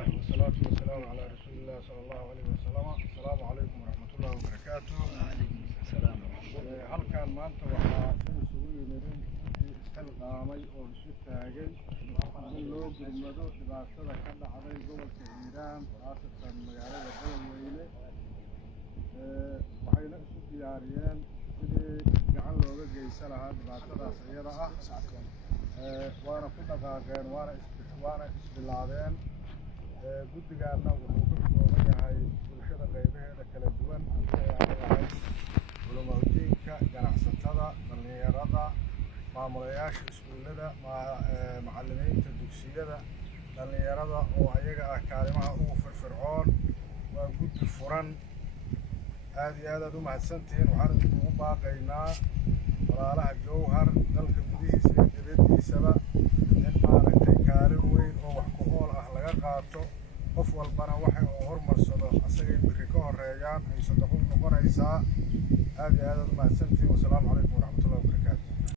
الله والصلاة والسلام على رسول الله صلى الله عليه وسلم. السلام عليكم ورحمة الله وبركاته. وعليكم السلام ورحمة الله. halkan maanta waxaa isugu yimid isxilqaamay oo isu taagay in loo gurmado dhibaatada ka dhacday gobolka Hiiraan khaasatan magaalada Beledweyne. Waxayna isu diyaariyeen sidii gacan looga geysan lahaa dhibaatadaas iyada ah. waana ku dhaqaaqeen waana isbilaabeen. guddigaana wuxuu ka kooban yahay bulshada qaybaheeda kala duwan yahay culimadiinka, ganacsatada, dhalinyarada, maamulayaasha iskuulada, macallimiinta dugsiyada, dhalinyarada oo ayaga ah kaalimaha ugu firfircoon. waa guddi furan. aad iyo aad u mahadsantihiin. waxaan idinkugu baaqaynaa walaalaha Jowhar dalka gudihiisa iyo dibaddiisaba in maaragtay kaalin weyn oo wax ku ool ah laga qaato. qof walbana waxa uu horumarsado asagay biri ka horeeyaan ay sadaqo noqonaysaa. aad iyo aad u mahadsantihiin. Wassalaamu calaykum waraxmatullaahi wabarakaatuh.